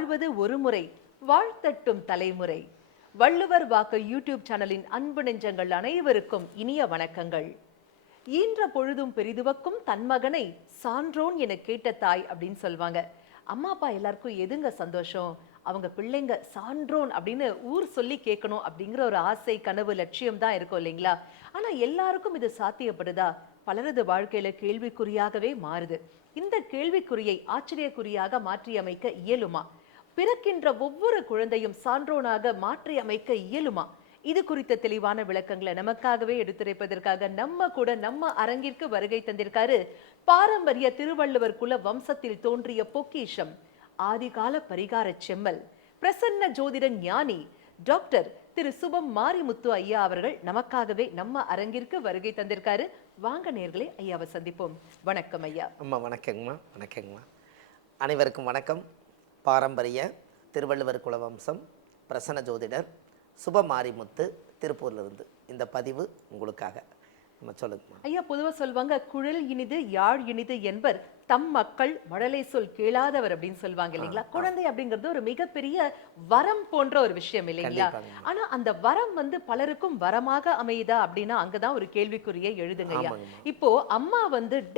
வாழ்வது ஒரு முறை, வாழ்த்தட்டும் தலைமுறை. வள்ளுவர் வாக்கு யூடியூப் சேனலின் அன்பு நெஞ்சங்கள் அனைவருக்கும் இனிய வணக்கங்கள். ஈன்ற பொழுதும் பெரிதுவக்கும் தன் மகனை சான்றோன் என கேட்ட தாய் அப்படின்னு சொல்லுவாங்க. அம்மா அப்பா எல்லாருக்கும் எதுங்க சந்தோஷம்? அவங்க பிள்ளைங்க சான்றோன் அப்படின்னு ஊர் சொல்லி கேட்கணும் அப்படிங்கிற ஒரு ஆசை, கனவு, லட்சியம் தான் இருக்கும் இல்லைங்களா? ஆனா எல்லாருக்கும் இது சாத்தியப்படுதா? பலரது வாழ்க்கையில கேள்விக்குறியாகவே மாறுது. இந்த கேள்விக்குறியை ஆச்சரியக்குறியாக மாற்றியமைக்க இயலுமா? பிறக்கின்ற ஒவ்வொரு குழந்தையும் சான்றோனாக மாற்றி அமைக்க இயலுமா? இது குறித்த தெளிவான விளக்கங்களை நமக்காகவே எடுத்துரைப்பதற்காக நம்ம அரங்கிற்கு வருகை தந்திருக்காரு பாரம்பரிய திருவள்ளுவர் குல வம்சத்தில் தோன்றிய பொக்கிஷம், ஆதிகால பரிகார செம்மல், பிரசன்ன ஜோதிட ஞானி டாக்டர் திரு சுபம் மாரிமுத்து ஐயா அவர்கள் நமக்காகவே நம்ம அரங்கிற்கு வருகை தந்திருக்காரு. வாங்க நேர்களே, ஐயாவை சந்திப்போம். வணக்கம் ஐயா. அம்மா வணக்கங்கம்மா. வணக்கங்கம்மா. அனைவருக்கும் வணக்கம். பாரம்பரிய திருவள்ளுவர் குலவம்சம் பிரசன்ன ஜோதிடர் சுப மாரிமுத்து திருப்பூர்லேருந்து இந்த பதிவு உங்களுக்காக. நம்ம சொல்லுங்கம்மா. ஐயா, பொதுவாக சொல்லுவாங்க, குழல் இனிது யாழ் இனிது என்பர் தம் மக்கள் மழலை சொல் கேளாதவர் அப்படின்னு சொல்லுவாங்க இல்லைங்களா? குழந்தை அப்படிங்கிறது ஒரு மிகப்பெரிய வரம் போன்ற ஒரு விஷயம் இல்லைங்களா? ஆனா அந்த வரம் பலருக்கும் வரமாக அமையுதா அப்படின்னா அங்கதான் ஒரு கேள்விக்குறியை எழுதுங்க ஐயா. இப்போ அம்மா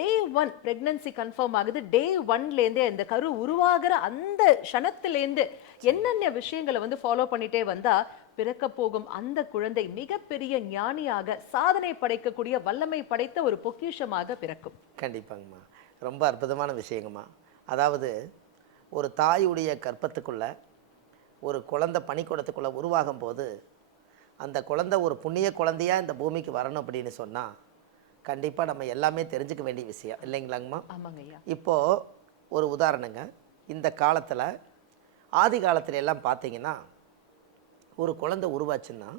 டே 1 பிரெக்னன்சி கன்ஃபார்ம் ஆகுது. டே 1ல இருந்தே இந்த கரு உருவாகிற அந்த க்ஷணத்திலேருந்து என்னென்ன விஷயங்களை ஃபாலோ பண்ணிட்டே வந்தா பிறக்க போகும் அந்த குழந்தை மிகப்பெரிய ஞானியாக சாதனை படைக்கக்கூடிய வல்லமை படைத்த ஒரு பொக்கிஷமாக பிறக்கும். கண்டிப்பாங்கம்மா. ரொம்ப அற்புதமான விஷயங்கம்மா. அதாவது ஒரு தாயுடைய கர்ப்பத்துக்குள்ள ஒரு குழந்தை பனிக்கூடத்துக்குள்ளே உருவாகும் போது அந்த குழந்தை ஒரு புண்ணிய குழந்தையாக இந்த பூமிக்கு வரணும் அப்படின்னு சொன்னால் கண்டிப்பாக நம்ம எல்லாமே தெரிஞ்சுக்க வேண்டிய விஷயம் இல்லைங்களாங்கம்மா? ஆமாங்க ஐயா. இப்போது ஒரு உதாரணங்க, இந்த காலத்தில் ஆதி காலத்துல எல்லாம் பார்த்தீங்கன்னா ஒரு குழந்தை உருவாச்சுன்னா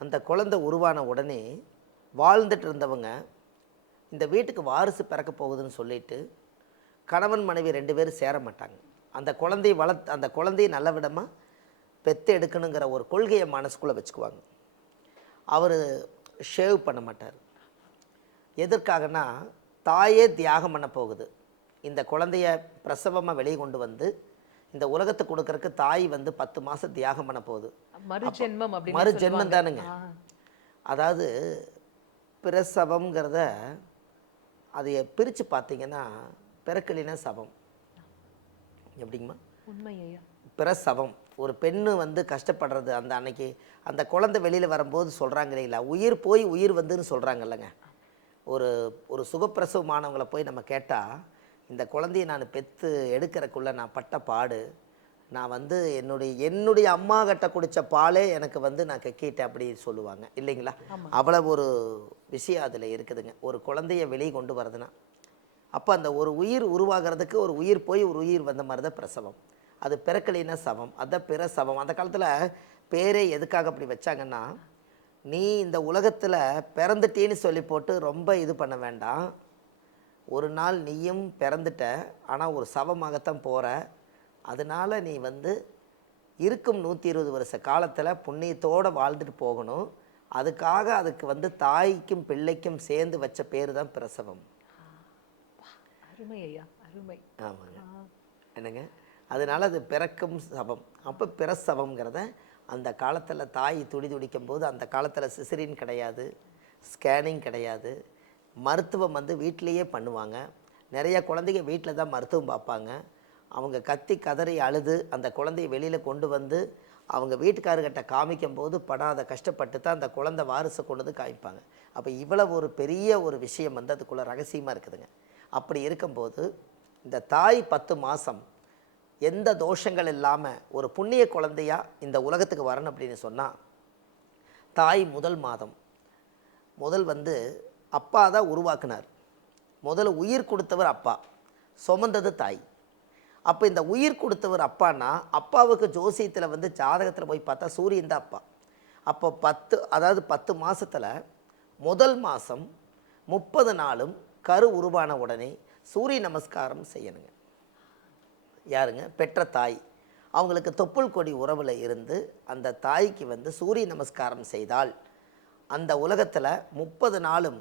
அந்த குழந்தை உருவான உடனே வாழ்ந்துட்டு இருந்தவங்க இந்த வீட்டுக்கு வாரிசு பிறக்க போகுதுன்னு சொல்லிட்டு கணவன் மனைவி 2 பேரும் சேர மாட்டாங்க. அந்த குழந்தையை அந்த குழந்தையை நல்ல விதமாக பெற்று எடுக்கணுங்கிற ஒரு கொள்கையை மனசுக்குள்ளே வச்சுக்குவாங்க. அவர் ஷேவ் பண்ண மாட்டார். எதற்காகனா தாயே தியாகம் பண்ண போகுது. இந்த குழந்தைய பிரசவமாக வெளியே கொண்டு வந்து இந்த உலகத்தை கொடுக்கறதுக்கு தாய் 10 மாதம் தியாகம் பண்ண போகுது. மறுஜென்மம் தானுங்க. அதாவது பிரசவம்ங்கிறத அதை பிரித்து பார்த்தீங்கன்னா பிறக்கலினா சவம். எப்படிங்கம்மா? உண்மையா? பிரசவம் ஒரு பெண்ணு கஷ்டப்படுறது அந்த அன்னைக்கு அந்த குழந்தை வெளியில் வரும்போது சொல்கிறாங்க இல்லைங்களா, உயிர் போய் உயிர் வந்துன்னு சொல்கிறாங்கல்லங்க. ஒரு சுகப்பிரசவமானவங்களை போய் நம்ம கேட்டால் இந்த குழந்தையை நான் பெற்று எடுக்கிறக்குள்ளே நான் பட்ட பாடு, நான் என்னுடைய அம்மா கிட்ட குடித்த பாலே எனக்கு நான் கக்கிட்டேன் அப்படி சொல்லுவாங்க இல்லைங்களா? அவ்வளோ ஒரு விஷயம் அதில் இருக்குதுங்க. ஒரு குழந்தைய வெளியே கொண்டு வரதுன்னா அப்போ அந்த ஒரு உயிர் உருவாகிறதுக்கு ஒரு உயிர் போய் ஒரு உயிர் வந்த மாதிரி தான் பிரசவம். அது பிறக்கலினா சவம், அதுதான் பிரசவம். அந்த காலத்தில் பேரே எதுக்காக அப்படி வச்சாங்கன்னா, நீ இந்த உலகத்தில் பிறந்துட்டேன்னு சொல்லி போட்டு ரொம்ப இது பண்ண வேண்டாம். ஒரு நாள் நீயும் பிறந்துட்ட, ஆனால் ஒரு சவமாகத்தான் போகிற. அதனால் நீ இருக்கும் 120 வருஷ காலத்தில் புண்ணியத்தோடு வாழ்ந்துட்டு போகணும். அதுக்கு தாய்க்கும் பிள்ளைக்கும் சேர்ந்து வச்ச பேர் தான் பிரசவம். அருமை ஐயா, அருமை. ஆமாங்க. என்னங்க, அதனால் அது பிறக்கும் சவம். அப்போ பிரசவங்கிறத அந்த காலத்தில் தாய் துடிக்கும் போது அந்த காலத்தில் சிசரின் கிடையாது, ஸ்கேனிங் கிடையாது, மருத்துவம் வீட்டிலையே பண்ணுவாங்க. நிறைய குழந்தைங்க வீட்டில் தான் மருத்துவம் பார்ப்பாங்க. அவங்க கத்தி கதறி அழுது அந்த குழந்தையை வெளியில் கொண்டு வந்து அவங்க வீட்டுக்காரர்கிட்ட காமிக்கும் போது படாத கஷ்டப்பட்டு தான் அந்த குழந்தை வாரிசை கொண்டு வந்து காமிப்பாங்க. அப்போ இவ்வளவு ஒரு பெரிய ஒரு விஷயம் அதுக்குள்ளே ரகசியமாக இருக்குதுங்க. அப்படி இருக்கும்போது இந்த தாய் 10 மாதம் எந்த தோஷங்கள் இல்லாமல் ஒரு புண்ணிய குழந்தையாக இந்த உலகத்துக்கு வரணும் அப்படின்னு சொன்னால், தாய் முதல் மாதம் அப்பா தான் உருவாக்குனார். முதல்ல உயிர் கொடுத்தவர் அப்பா, சுமந்தது தாய். அப்போ இந்த உயிர் கொடுத்தவர் அப்பான்னா அப்பாவுக்கு ஜோசியத்தில் ஜாதகத்தில் போய் பார்த்தா சூரியன் தான் அப்பா. அப்போ 10 மாதத்தில் முதல் மாதம் 30 நாளும் கரு உருவான உடனே சூரிய நமஸ்காரம் செய்யணுங்க. யாருங்க? பெற்ற தாய். அவங்களுக்கு தொப்புள் கொடி உறவில் இருந்து அந்த தாய்க்கு சூரிய நமஸ்காரம் செய்தால் அந்த உலகத்தில் 30 நாளும்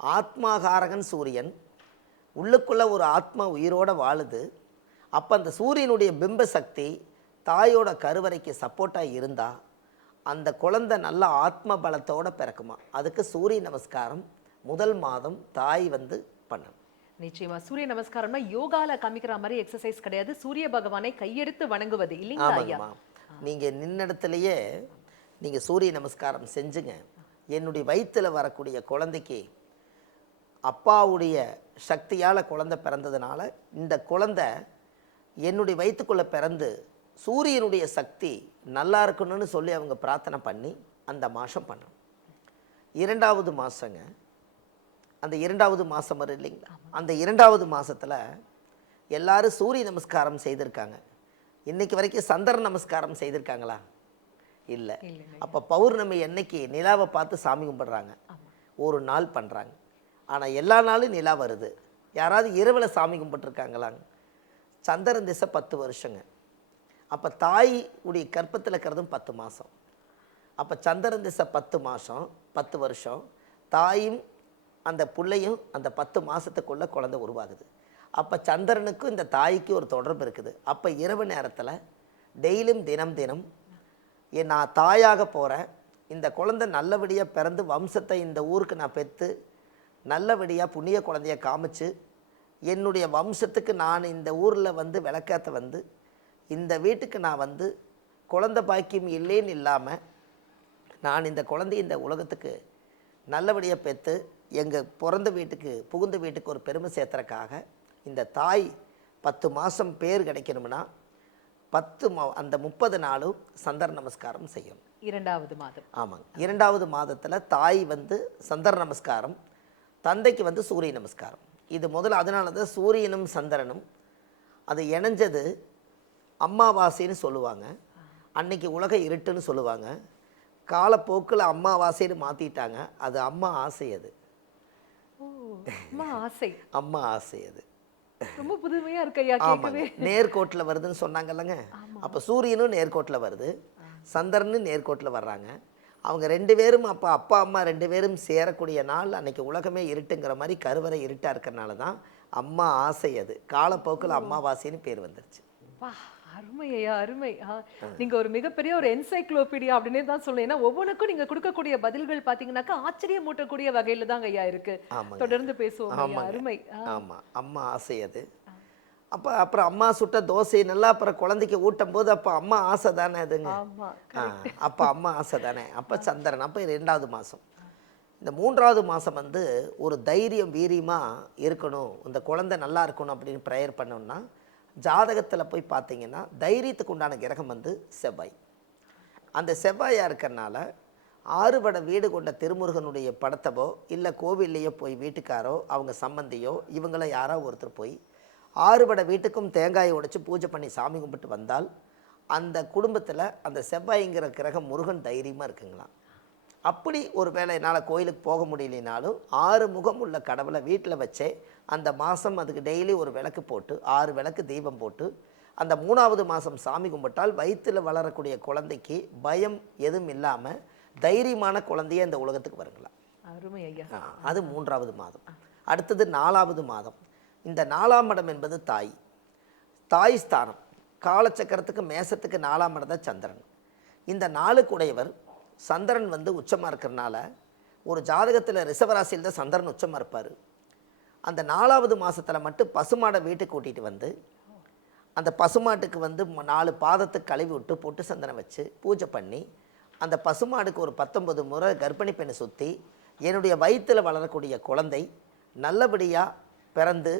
ஆத்மாகாரகன் சூரியன் உள்ளுக்குள்ளே ஒரு ஆத்மா உயிரோடு வாழுது. அப்போ அந்த சூரியனுடைய பிம்ப சக்தி தாயோட கருவறைக்கு சப்போர்ட்டாக இருந்தால் அந்த குழந்தை நல்ல ஆத்ம பலத்தோட பிறக்குமா. அதுக்கு சூரிய நமஸ்காரம் முதல் மாதம் தாய் வந்து பண்ணணும். நிச்சயமா சூரிய நமஸ்காரம்னா யோகால காமிக்கிற மாதிரி எக்ஸசைஸ் கிடையாது. சூரிய பகவானை கையெடுத்து வணங்குவது இல்லைங்களா ஐயா? ஆமாங்கம்மா. நீங்கள் நின்னிடத்துலையே நீங்கள் சூரிய நமஸ்காரம் செஞ்சுங்க. என்னுடைய வயிற்றில் வரக்கூடிய குழந்தைக்கு அப்பாவுடைய சக்தியால் குழந்தை பிறந்ததுனால இந்த குழந்தை என்னுடைய வயிற்றுக்குள்ளே பிறந்து சூரியனுடைய சக்தி நல்லா இருக்கணும்னு சொல்லி அவங்க பிரார்த்தனை பண்ணி அந்த மாதம் பண்ணணும். 2வது மாதங்க, அந்த 2வது மாதம் வரும் இல்லைங்களா, அந்த 2வது மாதத்தில் எல்லாரும் சூரிய நமஸ்காரம் செய்திருக்காங்க. இன்னைக்கு வரைக்கும் சந்திர நமஸ்காரம் செய்திருக்காங்களா? இல்லை. அப்போ பௌர்ணமி அன்னைக்கு நிலாவை பார்த்து சாமி கும்பிடுறாங்க, ஒரு நாள் பண்ணுறாங்க. ஆனால் எல்லா நாளும் நிலா வருது. யாராவது இரவில் சாமி கும்பிட்டுருக்காங்களாங்க? சந்திரன் திசை 10 வருஷங்க. அப்போ தாய் உடைய கற்பத்தில் இருக்கிறதும் 10 மாதம். அப்போ சந்திரன் திசை 10 மாதம் 10 வருஷம், தாயும் அந்த பிள்ளையும் அந்த 10 மாதத்துக்குள்ளே குழந்தை உருவாகுது. அப்போ சந்திரனுக்கும் இந்த தாய்க்கும் ஒரு தொடர்பு இருக்குது. அப்போ இரவு நேரத்தில் டெய்லியும் தினம் நான் தாயாக போகிறேன், இந்த குழந்தை நல்லபடியாக பிறந்து வம்சத்தை இந்த ஊருக்கு நான் பெற்று நல்லபடியாக புண்ணிய குழந்தைய காமிச்சு என்னுடைய வம்சத்துக்கு நான் இந்த ஊரில் வந்து விளக்கேற்ற வந்து இந்த வீட்டுக்கு நான் வந்து குழந்தை பாக்கியம் இல்லைன்னு இல்லாமல் நான் இந்த குழந்தைய இந்த உலகத்துக்கு நல்லபடியாக பெற்று எங்கள் பிறந்த வீட்டுக்கு புகுந்த வீட்டுக்கு ஒரு பெருமை சேர்த்துறக்காக இந்த தாய் 10 மாதம் பேர் கிடைக்கணும்னா அந்த 30 நாளும் சந்திர நமஸ்காரம் செய்யணும். 2வது மாதம். ஆமாங்க. 2வது மாதத்தில் தாய் வந்து சந்திர நமஸ்காரம், தந்தைக்கு வந்து சூரிய நமஸ்காரம். இது முதல்ல அதனால தான் சூரியனும் சந்திரனும் அது இணைஞ்சது அம்மாவாசைன்னு சொல்லுவாங்க. அன்னைக்கு உலக இருட்டுன்னு சொல்லுவாங்க. காலப்போக்கில் அம்மாவாசைன்னு மாற்றிட்டாங்க. அது அம்மா ஆசை. அது அம்மா ஆசை. அம்மா ஆசை. அது ரொம்ப புதுமையா இருக்கு ஐயா கேட்கவே. நேர்கோட்டில் வருதுன்னு சொன்னாங்கல்லங்க. அப்போ சூரியனும் நேர்கோட்டில் வருது, சந்திரனும் நேர்கோட்டில் வர்றாங்க. அவங்க 2 பேரும் அப்போ அப்பா அம்மா 2 பேரும் சேரக்கூடிய நாள் அன்னைக்கு உலகமே இருட்டுங்கிற மாதிரி கருவறை இருட்டாக இருக்கிறனால தான் அம்மா ஆசை. அது காலப்போக்கில் அம்மாவாசைன்னு பேர் வந்துருச்சு. வா, அருமை ஐயா, அருமை. நீங்க ஒரு மிகப்பெரிய ஒரு என்சைக்ளோபீடியா அப்படின்னே தான் சொல்லணும். ஏன்னா ஒவ்வொன்றுக்கும் நீங்க கொடுக்கக்கூடிய பதில்கள் பாத்தீங்கன்னாக்கா ஆச்சரியமூட்டக்கூடிய வகையில தாங்க ஐயா இருக்கு. தொடர்ந்து பேசுவோம் ஐயா. அருமை. ஆமாம், அம்மா ஆசை. அது அப்புறம் அம்மா சுட்ட தோசை நல்லா அப்புறம் குழந்தைக்கு ஊட்டும் போது அப்போ அம்மா ஆசை தானே அதுங்க. அப்போ அம்மா ஆசை தானே. அப்போ சந்திரன். அப்போ 2வது மாதம். இந்த 3வது மாதம் வந்து ஒரு தைரியம் வீரியமாக இருக்கணும், இந்த குழந்தை நல்லா இருக்கணும் அப்படின்னு ப்ரேயர் பண்ணோம்னா ஜாதகத்தில் போய் பார்த்தீங்கன்னா தைரியத்துக்கு உண்டான கிரகம் வந்து செவ்வாய். அந்த செவ்வாயாக இருக்கிறனால 6 வட வீடு கொண்ட திருமுருகனுடைய படத்தவோ இல்லை கோவில்லையோ போய் வீட்டுக்காரோ அவங்க சம்பந்தியோ இவங்கள யாரோ ஒருத்தர் போய் 6 வட வீட்டுக்கும் தேங்காயை உடைச்சி பூஜை பண்ணி சாமி கும்பிட்டு வந்தால் அந்த குடும்பத்தில் அந்த செவ்வாய்ங்கிற கிரகம் முருகன் தைரியமாக இருக்குங்களாம். அப்படி ஒரு வேளை என்னால் கோயிலுக்கு போக முடியலனாலும் 6 முகம் உள்ள கடவுளை வீட்டில் வச்சே அந்த மாதம் அதுக்கு டெய்லி ஒரு விளக்கு போட்டு 6 விளக்கு தீபம் போட்டு அந்த 3வது மாதம் சாமி கும்பிட்டால் வயிற்றில் வளரக்கூடிய குழந்தைக்கு பயம் எதுவும் இல்லாமல் தைரியமான குழந்தைய இந்த உலகத்துக்கு வருங்களா. அருமை ஐயா. அது 3வது மாதம். அடுத்தது 4வது மாதம். இந்த 4ஆம் இடம் என்பது தாய், தாய் ஸ்தானம். காலச்சக்கரத்துக்கு மேசத்துக்கு 4ஆம் இடம் தான் சந்திரன். இந்த 4க்கு உடையவர் சந்திரன் வந்து உச்சமாக இருக்கிறனால ஒரு ஜாதகத்தில் ரிஷபராசியில் தான் சந்திரன் உச்சமாக இருப்பார். அந்த 4வது மாதத்தில் மட்டும் பசுமாடை வீட்டுக்கு கூட்டிகிட்டு வந்து அந்த பசுமாட்டுக்கு வந்து 4 பாதத்துக்கு கழுவி விட்டு பொட்டு சந்தனம் வச்சு பூஜை பண்ணி அந்த பசுமாடுக்கு ஒரு 19 முறை கர்ப்பிணி பெண்ணை சுற்றி என்னுடைய வயிற்றில் வளரக்கூடிய குழந்தை நல்லபடியாக பிறந்து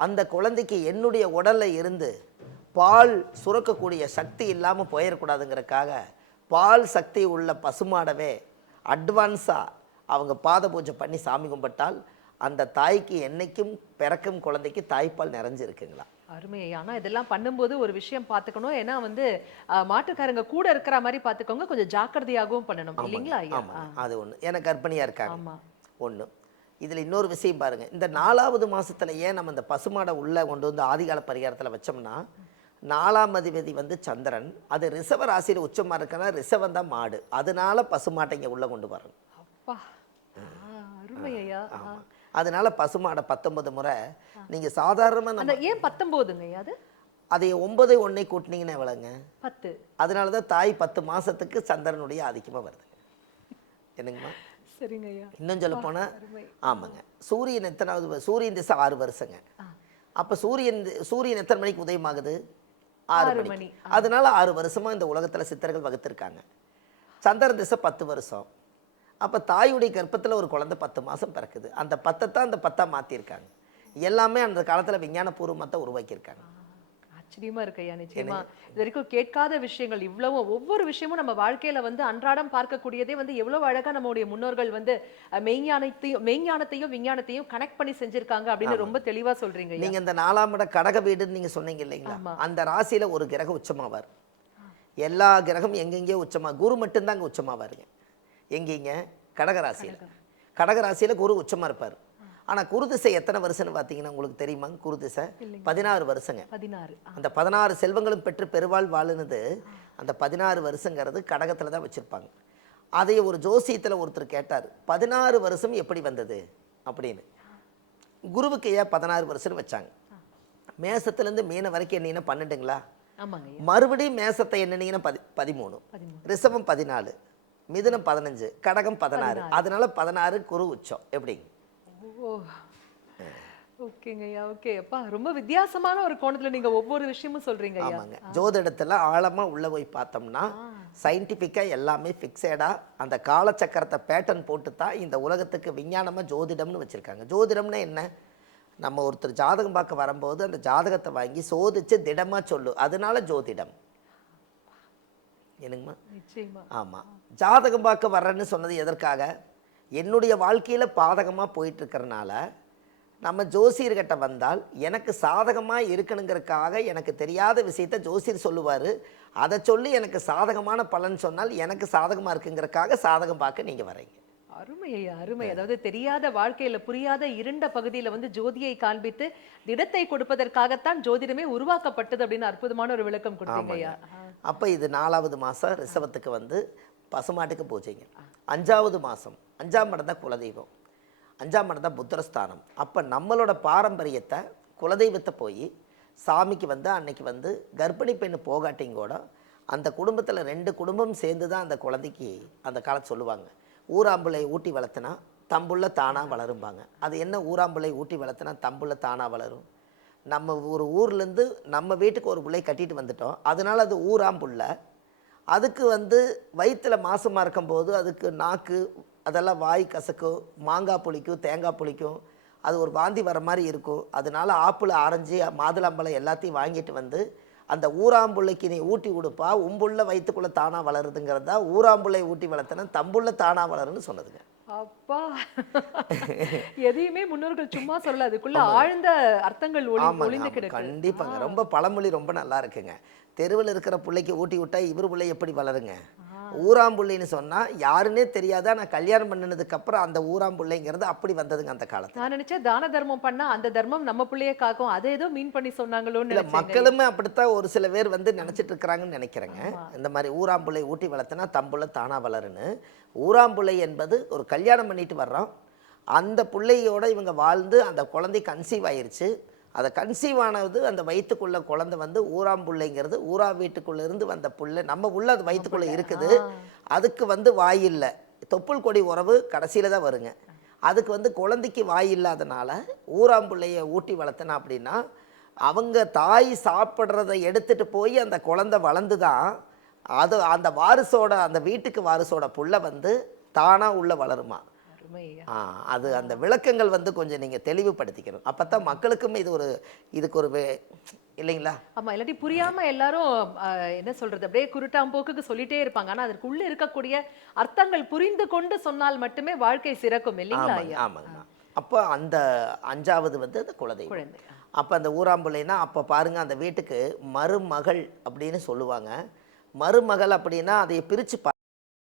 அந்த குழந்தைக்கு என்னுடைய உடலில் இருந்து பால் சுரக்கக்கூடிய சக்தி இல்லாமல் போயிடக்கூடாதுங்கிறதுக்காக பால் சக்தி உள்ள பசுமாடவே அட்வான்ஸாக அவங்க பாத பூஜை பண்ணி சாமி கும்பிட்டால் அந்த தாய்க்கு என்னைக்கும் பிறக்கும் குழந்தைக்கு தாய்ப்பால் நிறைஞ்சிருக்குங்களா. அருமை. ஆனால் இதெல்லாம் பண்ணும்போது ஒரு விஷயம் பார்த்துக்கணும். ஏன்னா வந்து மாட்டுக்காரங்க கூட இருக்கிற மாதிரி பார்த்துக்கோங்க, கொஞ்சம் ஜாக்கிரதையாகவும் பண்ணணும் இல்லைங்களா ஐயா? அது ஒன்று. ஏன்னா கர்ப்பிணியாக இருக்காங்க ஒன்று. இதில் இன்னொரு விஷயம் பாருங்கள், இந்த 4வது மாதத்தில் ஏன் நம்ம இந்த பசுமாடை உள்ளே கொண்டு வந்து ஆதிகால பரிகாரத்தில் வச்சோம்னா 4ஆம் அதிபதி வந்து சந்திரன், அது ரிஷப ராசியில் உச்சமாக இருக்கனா ரிஷபம் தான் மாடு, அதனால பசுமாட்டை இங்கே உள்ளே கொண்டு வரணும். அப்பா அருமை ஐயா. அதனால பசுமாடை 19 முறை நீங்கள் சாதாரணமாக ஏன் 19ங்க அது? அதை 9 1 கூட்டினீங்கன்னா எவ்வளோங்க? 10. அதனால தான் தாய் 10 மாசத்துக்கு சந்திரனுடைய ஆதிக்கமாக வருதுங்க. என்னங்கம்மா? சரிங்க ஐயா. இன்னும் சொல்ல போனால் அருமை. ஆமாங்க. சூரியன் எத்தனாவது? சூரியன் திசை 6 வருஷங்க. அப்போ சூரியன் எத்தனை மணிக்கு உதயமாகுது? 6 6 மணிக்கு. மணி. அதனால 6 வருஷமா இந்த உலகத்தில் சித்தர்கள் வகுத்திருக்காங்க. சந்திரன் திசை 10 வருஷம். அப்போ தாயுடைய கர்ப்பத்தில் ஒரு குழந்தை 10 மாதம் பிறக்குது. அந்த 10 தான் அந்த 10 மாற்றிருக்காங்க. எல்லாமே அந்த காலத்தில் விஞ்ஞானபூர்வமாக தான் உருவாக்கியிருக்காங்க. ஆச்சரியமா இருக்கு ஐயா. நிச்சயமா இது வரைக்கும் கேட்காத விஷயங்கள் இவ்வளவும், ஒவ்வொரு விஷயமும் நம்ம வாழ்க்கையில வந்து அன்றாடம் பார்க்கக்கூடியதே வந்து எவ்வளவு அழகா நம்மளுடைய முன்னோர்கள் வந்து மெய்ஞானத்தையும் விஞ்ஞானத்தையும் கனெக்ட் பண்ணி செஞ்சிருக்காங்க அப்படின்னு ரொம்ப தெளிவா சொல்றீங்க ஐயா. நீங்க இந்த 4ஆம் இட கடக வீடுன்னு நீங்க சொன்னீங்க இல்லைங்களா? ஆமா. அந்த ராசியில ஒரு கிரகம் உச்சமாவார். எல்லா கிரகம் எங்கெங்கேயோ உச்சமா, குரு மட்டும்தான் அங்கே உச்சமாவாருங்க. எங்கேங்க? கடகராசியில். கடகராசியில் குரு உச்சமா இருப்பார். ஆனால் குரு திசை எத்தனை வருஷம்னு பார்த்தீங்கன்னா உங்களுக்கு தெரியுமா? குரு திசை 16 வருஷங்க. 16. அந்த 16 செல்வங்களும் பெற்று பெருவாள் வாழுனது அந்த 16 வருஷங்கிறது கடகத்தில் தான் வச்சுருப்பாங்க. அதை ஒரு ஜோசியத்தில் ஒருத்தர் கேட்டார், 16 வருஷம் எப்படி வந்தது அப்படின்னு. குருவுக்கு ஏன் 16 வருஷம்னு வச்சாங்க? மேசத்துலேருந்து மீன வரைக்கும் என்னீங்கன்னா 12ங்களா? ஆமாங்க ஐயா. மறுபடியும் மேசத்தை என்னன்னீங்கன்னா 13, ரிஷபம் 14, மிதுனம் 15, கடகம் 16. அதனால 16 குரு உச்சம். எப்படிங்க? ஓ, ஓகேங்க ஐயா. ஓகே அப்பா, ரொம்ப வித்தியாசமான ஒரு கோணத்துல நீங்க ஒவ்வொரு விஷயமும் சொல்றீங்க ஐயா. ஆமாங்க. ஜோதிடத்தில் ஆழமாக உள்ளே போய் பார்த்தோம்னா சயின்டிஃபிக்காக எல்லாமே ஃபிக்ஸடாக அந்த காலச்சக்கரத்தை பேட்டர்ன் போட்டு தான் இந்த உலகத்துக்கு விஞ்ஞானமாக ஜோதிடம்னு வச்சுருக்காங்க. ஜோதிடம்னா என்ன? நம்ம ஒருத்தர் ஜாதகம் பார்க்க வரும்போது அந்த ஜாதகத்தை வாங்கி சோதிச்சு திடமாக சொல்லு, அதனால ஜோதிடம். என்னங்கம்மா? நிச்சயமா. ஆமாம். ஜாதகம் பார்க்க வர்றேன்னு சொன்னது எதற்காக? என்னுடைய வாழ்க்கையில் பாதகமாக போயிட்டுருக்கறனால நம்ம ஜோசியர்கிட்ட வந்தால் எனக்கு சாதகமாக இருக்கணுங்கிறதுக்காக எனக்கு தெரியாத விஷயத்த ஜோசியர் சொல்லுவார். அதை சொல்லி எனக்கு சாதகமான பலன் சொன்னால் எனக்கு சாதகமாக இருக்குங்கிறதுக்காக சாதகம் பார்க்க நீங்கள் வரீங்க. அருமை ஐயா, அருமை. அதாவது தெரியாத வாழ்க்கையில புரியாத இருண்ட பகுதியில வந்து ஜோதியை காண்பித்து திடத்தை கொடுப்பதற்காகத்தான் ஜோதிடமே உருவாக்கப்பட்டது அப்படின்னு அற்புதமான ஒரு விளக்கம் கொடுத்தீங்க ஐயா. அப்போ இது 4வது மாதம் ரிஷபத்துக்கு வந்து பசுமாட்டுக்கு பூஜைங்க. 5வது மாதம் 5ஆம் இடம் தான் குலதெய்வம், 5ஆம் இடம் தான் புத்திரஸ்தானம். அப்போ நம்மளோட பாரம்பரியத்தை குலதெய்வத்தை போய் சாமிக்கு வந்து அன்னைக்கு வந்து கர்ப்பிணி பெண்ணு போகாட்டிங்க கூட அந்த குடும்பத்தில் 2 குடும்பம் சேர்ந்து தான் அந்த குழந்தைக்கு அந்த காலத்து சொல்லுவாங்க, ஊராம்புளை ஊட்டி வளர்த்துனா தம்புள்ள தானாக வளரும்பாங்க. அது என்ன ஊராம்புளை ஊட்டி வளர்த்துனா தம்புள்ள தானாக வளரும்? நம்ம ஒரு ஊர்லேருந்து நம்ம வீட்டுக்கு ஒரு பிள்ளை கட்டிட்டு வந்துட்டோம், அதனால் அது ஊராம்புள்ள. அதுக்கு வந்து வயிற்றில் மாசமாக இருக்கும்போது அதுக்கு நாக்கு அதெல்லாம் வாய் கசக்கும், மாங்காய் புளிக்கும், தேங்காய் புளிக்கும், அது ஒரு வாந்தி வர மாதிரி இருக்கும். அதனால ஆப்பிள், ஆரஞ்சு, மாதுளம்பழம் எல்லாத்தையும் வாங்கிட்டு வந்து அந்த ஊராம்புள்ளைக்கு நீ ஊட்டி விடுப்பா, உம்புள்ள வயிற்றுக்குள்ளே தானாக வளருதுங்கிறது தான் ஊராம்புள்ளை ஊட்டி வளர்த்தனா தம்புள்ள தானாக வளருன்னு சொன்னதுங்க. அப்பா, எதையுமே முன்னோர்கள் சும்மா சொல்லல, அதுக்குள்ள ஆழ்ந்த அர்த்தங்கள் ஒளிந்து கிடக்கு. கண்டிப்பாங்க. ரொம்ப பழமொழி ரொம்ப நல்லா இருக்குங்க. தெருவில் இருக்கிற பிள்ளைக்கு ஊட்டி விட்டா இவர் பிள்ளை எப்படி வளருங்க? ஊராம்புள்ளைன்னு சொன்னால் யாருன்னே தெரியாதா, நான் கல்யாணம் பண்ணினதுக்கப்புறம் அந்த ஊராம்புள்ளைங்கிறது அப்படி வந்ததுங்க அந்த காலத்தில். நான் நினைச்சேன் தான தர்மம் பண்ணா அந்த தர்மம் நம்ம பிள்ளைய காக்கும், அதை ஏதோ மீன் பண்ணி சொன்னாங்களோன்னு இல்லை, மக்களுமே அப்படித்தான் ஒரு சில பேர் வந்து நினச்சிட்டு இருக்கிறாங்கன்னு நினைக்கிறேங்க. இந்த மாதிரி ஊராம்புள்ளை ஊட்டி வளர்த்தனா தம்புள்ள தானா வளருன்னு. ஊராம்புள்ளை என்பது ஒரு கல்யாணம் பண்ணிட்டு வர்றோம், அந்த பிள்ளையோட இவங்க வாழ்ந்து அந்த குழந்தை கன்சீவ் ஆயிடுச்சு. அதை கன்சீவ் ஆனது அந்த வயிற்றுக்குள்ள குழந்தை வந்து ஊராம்புள்ளைங்கிறது ஊரா வீட்டுக்குள்ளே இருந்து வந்த புள்ளை நம்ம உள்ள அது வயிற்றுக்குள்ளே இருக்குது. அதுக்கு வந்து வாய் இல்லை, தொப்புள் கொடி உறவு கடைசியில் தான் வருங்க. அதுக்கு வந்து குழந்தைக்கு வாய் இல்லாதனால ஊராம்புள்ளையை ஊட்டி வளர்த்தனா அப்படின்னா அவங்க தாய் சாப்பிட்றதை எடுத்துகிட்டு போய் அந்த குழந்தை வளர்ந்து தான் அது அந்த வாரிசோட அந்த வீட்டுக்கு வாரிசோட புள்ள வந்து தானாக உள்ள வளருமா. அது அந்த விளக்கங்கள் வந்து கொஞ்சம் நீங்கள் தெளிவுபடுத்திக்கணும். அப்போ தான் மக்களுக்குமே இதுக்கு ஒரு இல்லைங்களா? ஆமா, இல்லாட்டி புரியாம எல்லாரும் என்ன சொல்றது, அப்படியே குருட்டாம்போக்குக்கு சொல்லிட்டே இருப்பாங்க. ஆனா அதற்குள்ள இருக்கக்கூடிய அர்த்தங்கள் புரிந்து கொண்டு சொன்னால் மட்டுமே வாழ்க்கை சிறக்கும் இல்லைங்களா? ஆமாங்க. அப்போ அந்த 5வது வந்து அந்த குலதெய்வம். அப்போ அந்த ஊராம்புள்ளைன்னா அப்போ பாருங்க அந்த வீட்டுக்கு மருமகள் அப்படின்னு சொல்லுவாங்க. மருமகள் அப்படின்னா அதை பிரித்து